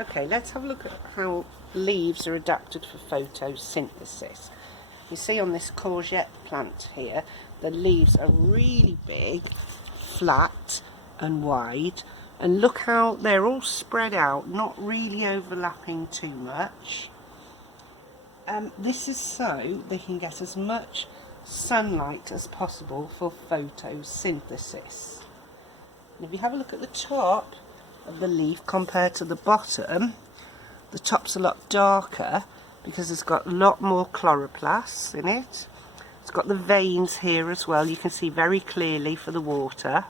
Okay, let's have a look at how leaves are adapted for photosynthesis. You see on this courgette plant here, the leaves are really big, flat and wide, and look how they're all spread out, not really overlapping too much. This is so they can get as much sunlight as possible for photosynthesis. And if you have a look at the top of the leaf compared to the top's a lot darker because it's got a lot more chloroplasts in it. It's got the veins here as well, you can see very clearly for the water.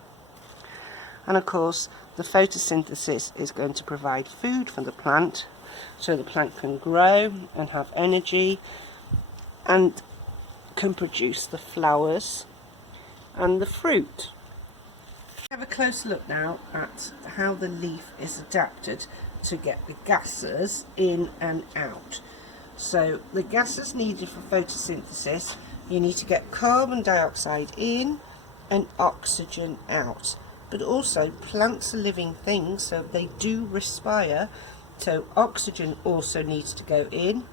And of course the photosynthesis is going to provide food for the plant so the plant can grow and have energy and can produce the flowers and the fruit. Have a closer look now at how the leaf is adapted to get the gases in and out. So the gases needed for photosynthesis, you need to get carbon dioxide in and oxygen out. But also plants are living things, so they do respire, so oxygen also needs to go in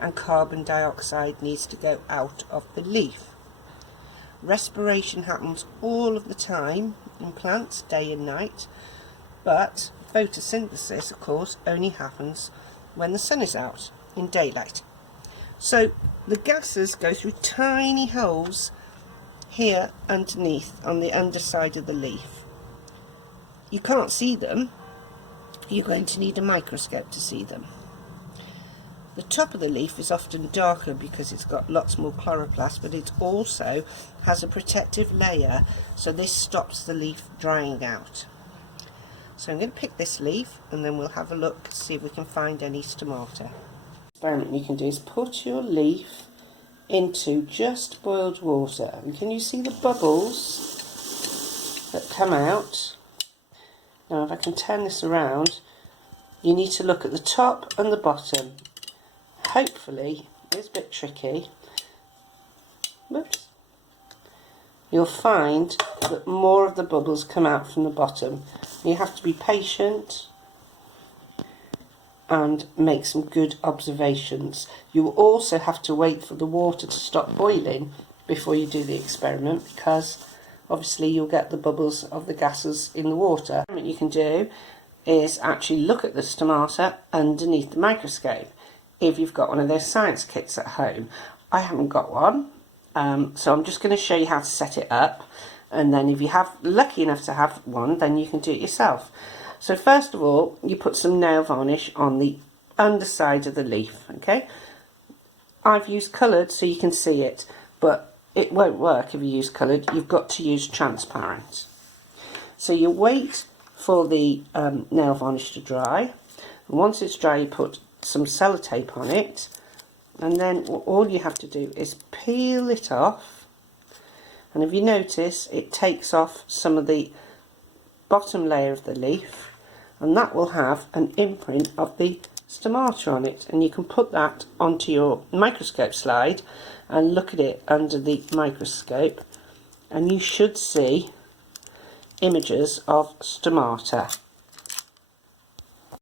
and carbon dioxide needs to go out of the leaf. Respiration happens all of the time in plants, day and night, but photosynthesis of course only happens when the sun is out, in daylight. So the gases go through tiny holes here underneath on the underside of the leaf. You can't see them, you're going to need a microscope to see them. The top of the leaf is often darker because it's got lots more chloroplast, but it also has a protective layer, so this stops the leaf drying out. So I'm going to pick this leaf and then we'll have a look to see if we can find any stomata. The experiment you can do is put your leaf into just boiled water, and can you see the bubbles that come out? Now if I can turn this around, you need to look at the top and the bottom. Hopefully, it's a bit tricky. Whoops. You'll find that more of the bubbles come out from the bottom. You have to be patient and make some good observations. You will also have to wait for the water to stop boiling before you do the experiment, because obviously you'll get the bubbles of the gases in the water. What you can do is actually look at the stomata underneath the microscope if you've got one of those science kits at home. I haven't got one, so I'm just going to show you how to set it up, and then if you have lucky enough to have one, then you can do it yourself. So first of all, you put some nail varnish on the underside of the leaf, okay? I've used coloured so you can see it, but it won't work if you use coloured. You've got to use transparent. So you wait for the nail varnish to dry, and once it's dry you put some sellotape on it, and then all you have to do is peel it off, and if you notice it takes off some of the bottom layer of the leaf, and that will have an imprint of the stomata on it, and you can put that onto your microscope slide and look at it under the microscope, and you should see images of stomata.